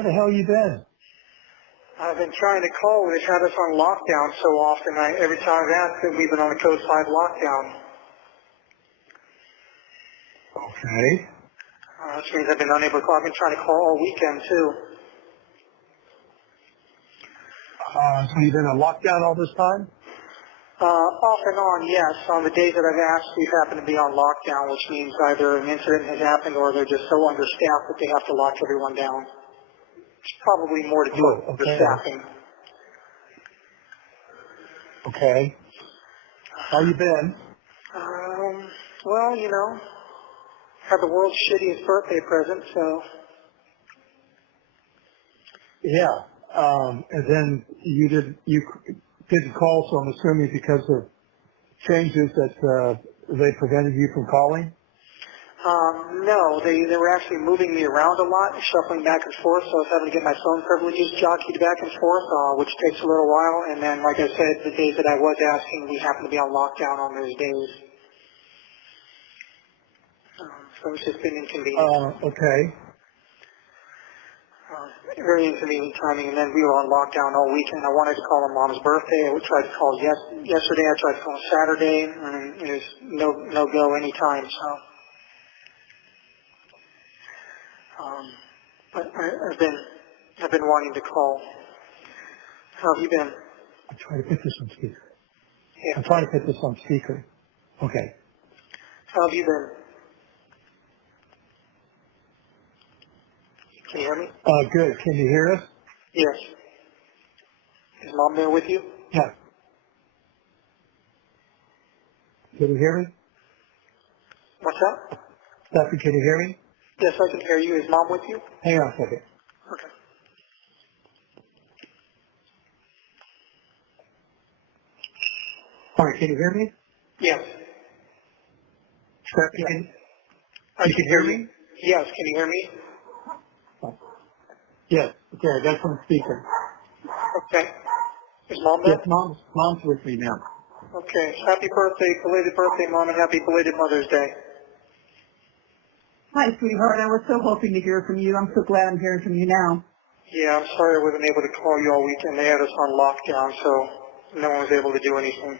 Where the hell you been? I've been trying to call. They've had us on lockdown so often. Every time I've asked them, we've been on a Code 5 lockdown. Okay. Which means I've been unable to call. I've been trying to call all weekend, too. So you've been on lockdown all this time? Off and on, yes. On the days that I've asked, we've happened to be on lockdown, which means either an incident has happened or they're just so understaffed that they have to lock everyone down. It's probably more to do with understaffing. Okay. How you been? Well, you know, had the world's shittiest birthday present, so. Yeah. And then you didn't call, so I'm assuming because of changes that they prevented you from calling? No, they were actually moving me around a lot, shuffling back and forth, so I was having to get my phone privileges jockeyed back and forth, which takes a little while. And then, like I said, the days that I was asking, we happened to be on lockdown on those days. So it's just been inconvenient. Okay. Very inconvenient timing, and then we were on lockdown all weekend. I wanted to call my mom's birthday. I tried to call yesterday. I tried to call Saturday, and there's no go anytime. So, but I've been wanting to call. How have you been? I'm trying to put this on speaker. Yeah. I'm trying to put this on speaker. Okay. How have you been? Can you hear me? Good. Can you hear us? Yes. Is Mom there with you? Yeah. Can you hear me? What's that? Stephan, can you hear me? Yes, I can hear you. Is Mom with you? Hang on a second. Okay. All right, can you hear me? Yes. Stephan, I can hear you. Yes, can you hear me? Yes. Okay, I got some speaker. Okay. Is Mom there? Yes, Mom's with me now. Okay. Happy birthday, belated birthday, Mom, and happy belated Mother's Day. Hi, sweetheart. I was so hoping to hear from you. I'm so glad I'm hearing from you now. Yeah, I'm sorry I wasn't able to call you all weekend. They had us on lockdown, so no one was able to do anything.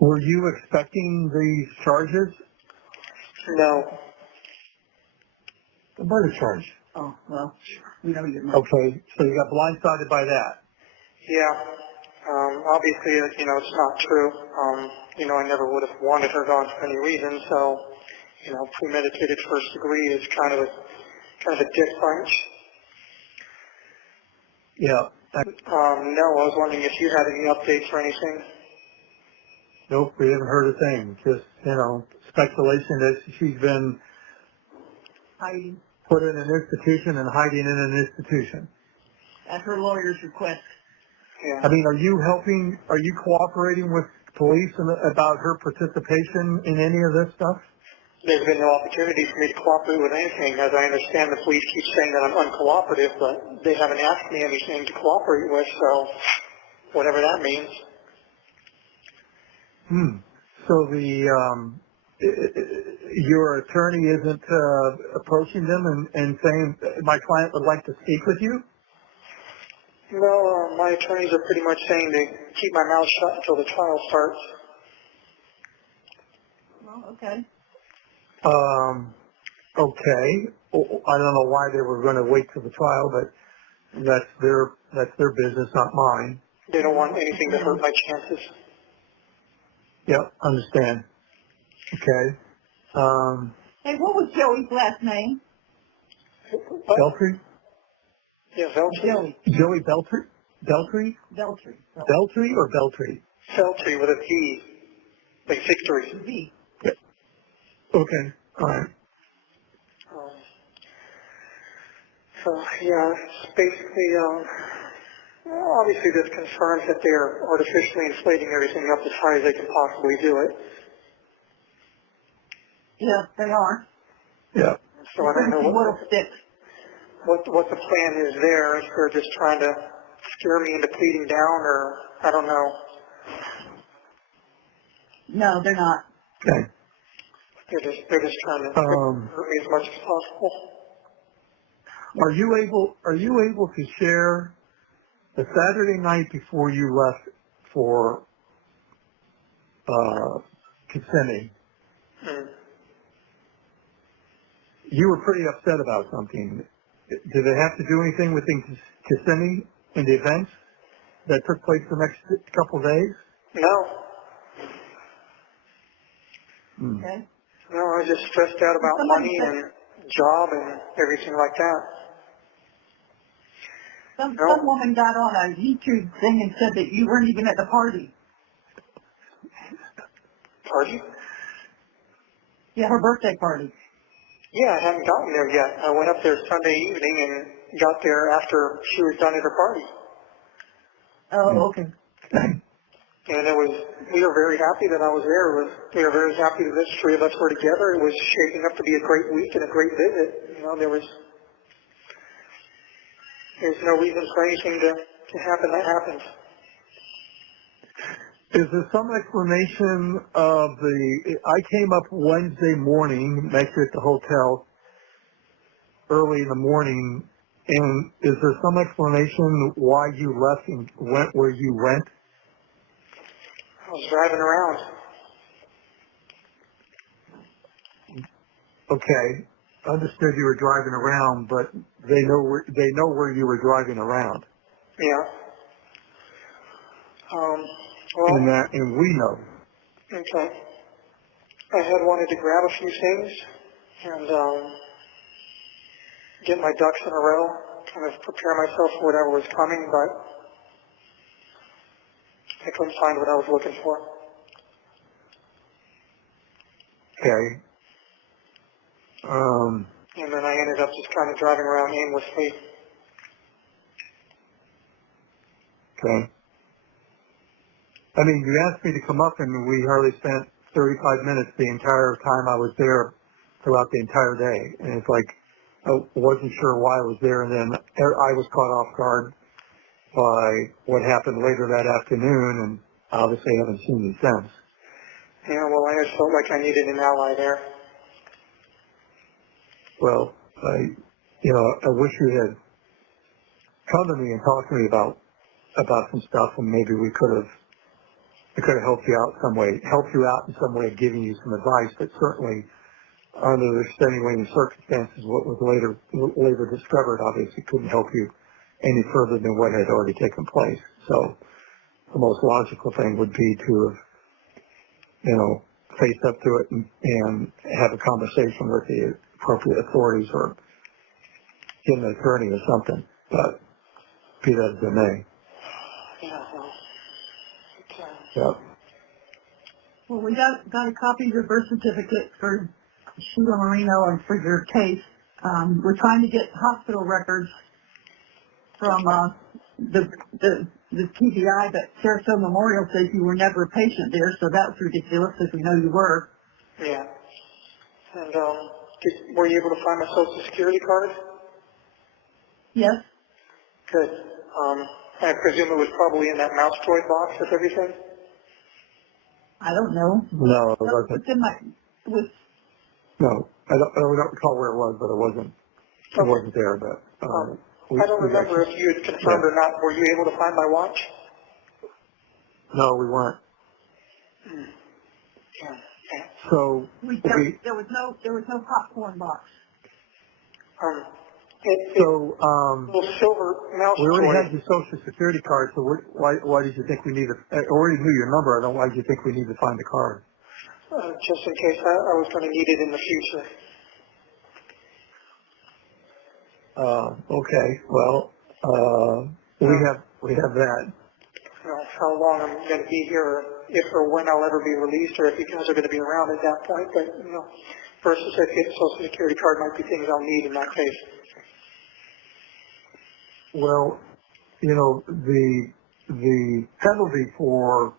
Were you expecting these charges? No. The murder charge. Oh, well, we know you're not. Okay, so you got blindsided by that. Yeah. Obviously, it's not true. I never would have wanted her gone for any reason, so, premeditated first degree is kind of a dick punch. Yeah. No, I was wondering if you had any updates or anything. Nope, we haven't heard a thing. Just, speculation that she's been Hiding put in an institution and hiding in an institution. at her lawyer's request. Yeah. I mean, are you cooperating with police about her participation in any of this stuff? There's been no opportunity for me to cooperate with anything. As I understand, the police keep saying that I'm uncooperative, but they haven't asked me anything to cooperate with, so whatever that means. So your attorney isn't approaching them and saying, my client would like to speak with you? No, my attorneys are pretty much saying to keep my mouth shut until the trial starts. Well, okay. Okay. I don't know why they were going to wait till the trial, but that's their business, not mine. They don't want anything to hurt my chances. Yep, understand. Okay. Hey, what was Joey's last name? What? Beltry? Yeah, Veltri. Joey Beltry? Beltry? Beltry. Beltry or Beltry? Veltri with a V, like victory. V. Yeah. Okay. All right. So, yeah, it's basically, obviously there's concerns that they're artificially inflating everything up as high as they can possibly do it. Yeah, they are. Yeah. So I don't know What'll stick. what the plan is there. If they're just trying to scare me into pleading down, or I don't know. No, they're not. Okay. They're just trying to hurt me as much as possible. Are you able to share the Saturday night before you left for Kissimmee? Mm. You were pretty upset about something. Did it have to do anything with Kissimmee and the events that took place the next couple of days? No. Okay. No, I was just stressed out about money and job and everything like that. Some No. woman got on a YouTube thing and said that you weren't even at the party. Party? Yeah, her birthday party. Yeah, I hadn't gotten there yet. I went up there Sunday evening and got there after she was done at her party. Oh, okay. And we were very happy that I was there. We were very happy that the three of us were together. It was shaping up to be a great week and a great visit. You know, there's no reason for anything to happen that happened. Is there some explanation of I came up Wednesday morning, met you at the hotel early in the morning, and is there some explanation why you left and went where you went? I was driving around. Okay, understood you were driving around, but they know where you were driving around. Yeah. Well, And we know. okay. I had wanted to grab a few things and get my ducks in a row, kind of prepare myself for whatever was coming, but I couldn't find what I was looking for. Okay. And then I ended up just kind of driving around aimlessly. Okay. I mean, you asked me to come up, and we hardly spent 35 minutes the entire time I was there throughout the entire day. And it's like, I wasn't sure why I was there, and then I was caught off guard by what happened later that afternoon, and obviously haven't seen you since. Yeah, well, I just felt like I needed an ally there. Well, I wish you had come to me and talked to me about some stuff, and maybe we could have helped you out in some way, giving you some advice. But certainly, under the extenuating circumstances, what was later discovered obviously couldn't help you any further than what had already taken place. So the most logical thing would be to have, faced up to it and have a conversation with the appropriate authorities or get an attorney or something. But be that as it may. Yeah, well, okay. Yep. Well, we got a copy of your birth certificate for Sheila Marino and for your case. We're trying to get hospital records from the TBI, but Sarasota Memorial says you were never a patient there, so that was ridiculous because we know you were. Yeah. And were you able to find my Social Security card? Yes. Good. I presume it was probably in that mouse droid box with everything? I don't know. No, it wasn't. It's in my, it was, No, I don't recall where it was, but it wasn't. It wasn't there. But I don't remember if you had confirmed or not. Were you able to find my watch? No, we weren't. Yeah. So there was no popcorn box. Little silver mouse we already droid. had your Social Security card. So why did you think we needed? I already knew your number. Why did you think we need to find the card? Just in case I was going to need it in the future. Okay. Well, we have that. How long I'm going to be here, or if or when I'll ever be released, or if you guys are going to be around at that point. But birth certificate, Social Security card might be things I'll need in that case. Well, the penalty for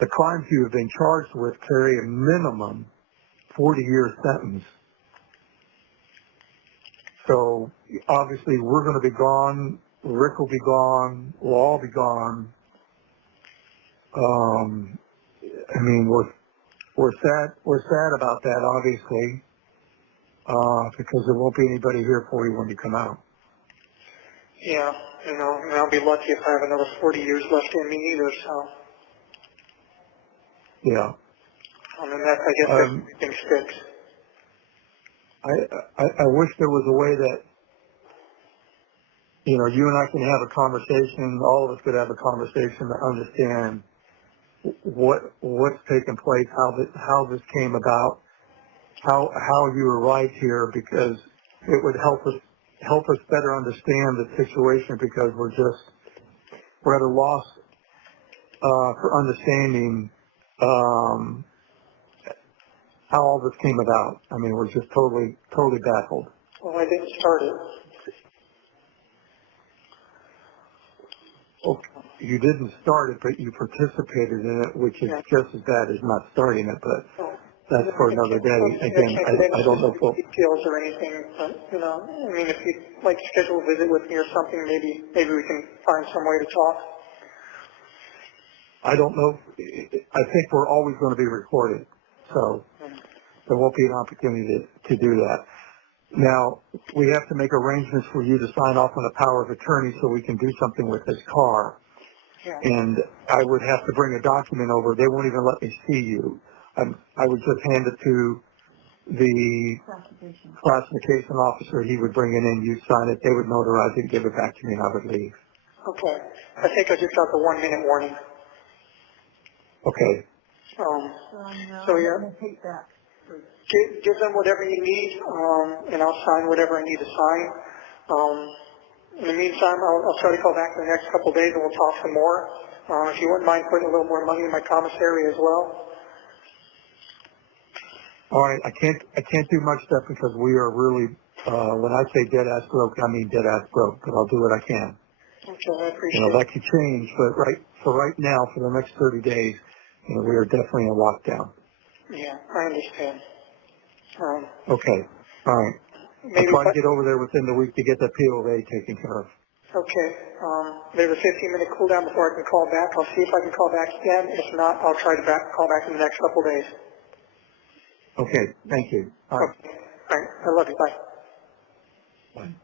the crimes you have been charged with carry a minimum 40-year sentence. So obviously we're going to be gone. Rick will be gone. We'll all be gone. I mean, we're sad about that, obviously, because there won't be anybody here for you when you come out. Yeah, and I'll be lucky if I have another 40 years left in me either, so. Yeah. I mean, I guess everything sticks. I wish there was a way that, you know, you and I can have a conversation, all of us could have a conversation to understand what's taken place, how this came about, how you arrived here, because it would help us better understand the situation, because we're at a loss for understanding how all this came about. I mean, we're just totally baffled. Well, I didn't start it. Oh, you didn't start it, but you participated in it, which is just as bad as not starting it, but that's for another day. Again, I don't know if details or anything, but, I mean, if you'd like to schedule a visit with me or something, maybe we can find some way to talk. I don't know. I think we're always going to be recorded, so there won't be an opportunity to do that. Now, we have to make arrangements for you to sign off on a power of attorney so we can do something with this car. Yeah. And I would have to bring a document over. They won't even let me see you. I would just hand it to the classification officer. He would bring it in, you sign it, they would notarize it, give it back to me, and I would leave. Okay. I think I just got the 1 minute warning. Okay. So yeah. Give them whatever you need, and I'll sign whatever I need to sign. In the meantime, I'll try to call back in the next couple of days and we'll talk some more. If you wouldn't mind putting a little more money in my commissary as well. All right, I can't do much stuff because we are really, when I say dead ass broke, I mean dead ass broke, but I'll do what I can. Okay, I appreciate it. That could change, but right now, for the next 30 days, we are definitely in lockdown. Yeah, I understand. Okay, all right. I'll try to get over there within the week to get the POA taken care of. Okay, there's a 15-minute cool down before I can call back. I'll see if I can call back again. If not, I'll try to call back in the next couple of days. Okay, thank you. All right. Okay. All right, I love you. Bye. Bye.